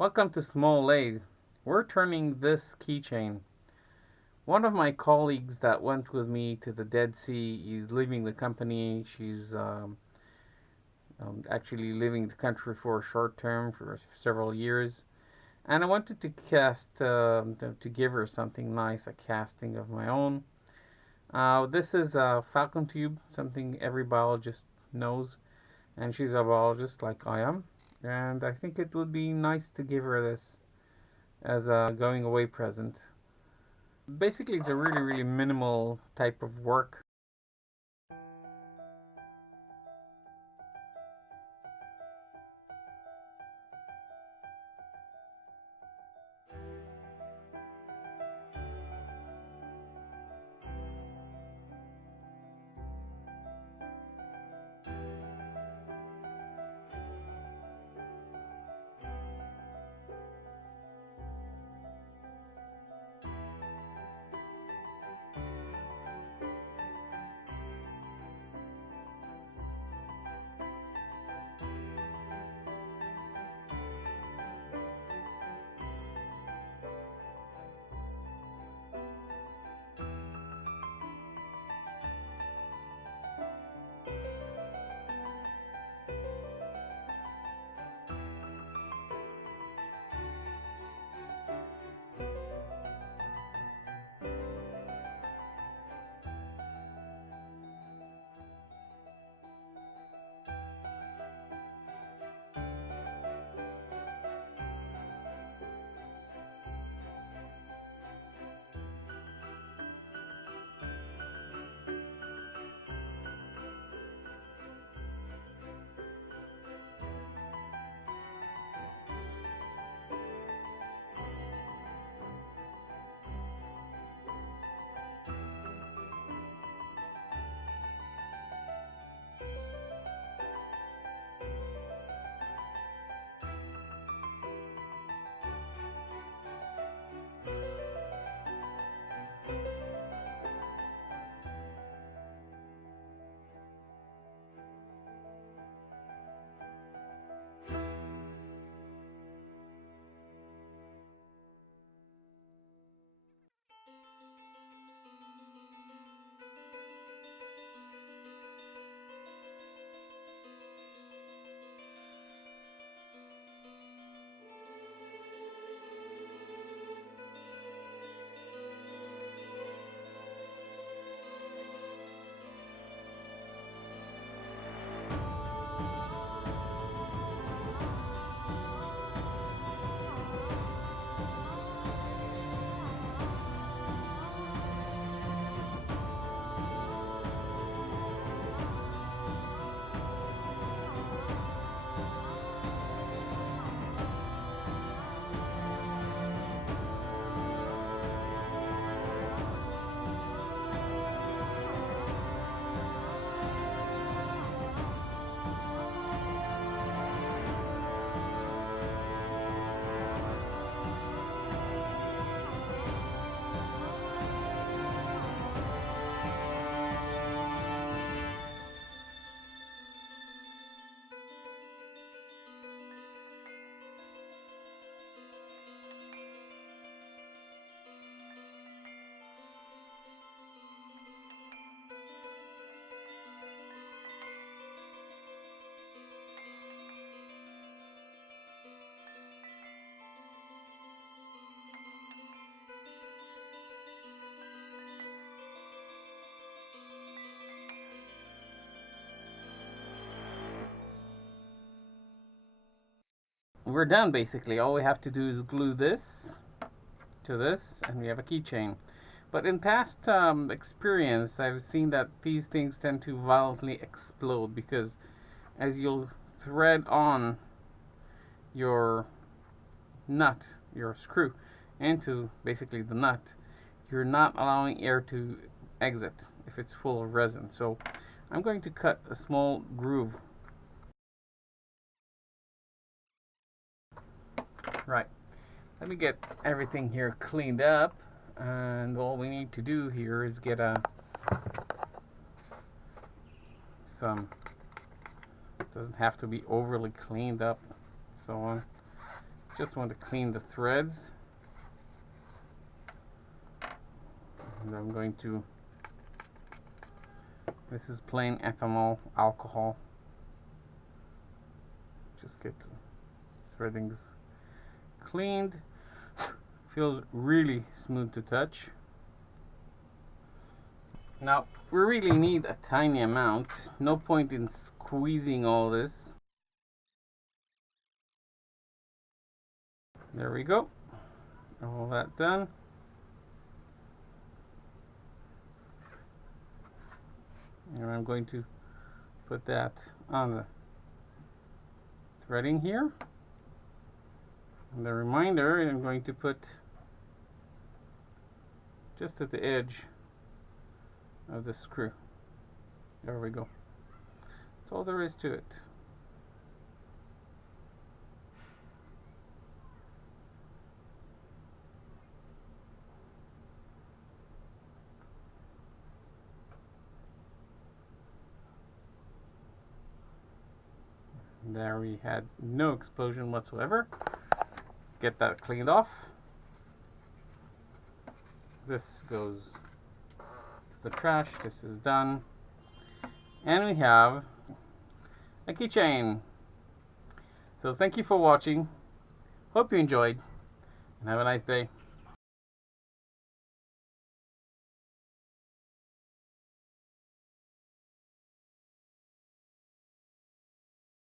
Welcome to Small Lathe. We're turning this keychain. One of my colleagues that went with me to the Dead Sea is leaving the company. She's actually leaving the country for a short term for several years. And I wanted to to give her something nice, a casting of my own. This is a falcon tube, something every biologist knows. And she's a biologist like I am. And I think it would be nice to give her this as a going away present. Basically, it's a really minimal type of work. We're done basically. All we have to do is glue this to this, and we have a keychain. But in past experience, I've seen that these things tend to violently explode because as you'll thread on your nut, your screw, into basically the nut, you're not allowing air to exit if it's full of resin. So I'm going to cut a small groove. Right. Let me get everything here cleaned up, and all we need to do here is get some, it doesn't have to be overly cleaned up, so on. Just want to clean the threads. And I'm going to, this is plain ethanol alcohol. Just get the threadings cleaned. Feels really smooth to touch. Now, we really need a tiny amount. No point in squeezing all this. There we go. All that done. And I'm going to put that on the threading here. And the reminder, I'm going to put just at the edge of the screw. There we go. That's all there is to it. There we had no explosion whatsoever. Get that cleaned off. This goes to the trash. This is done. And we have a keychain. So thank you for watching. Hope you enjoyed. And have a nice day.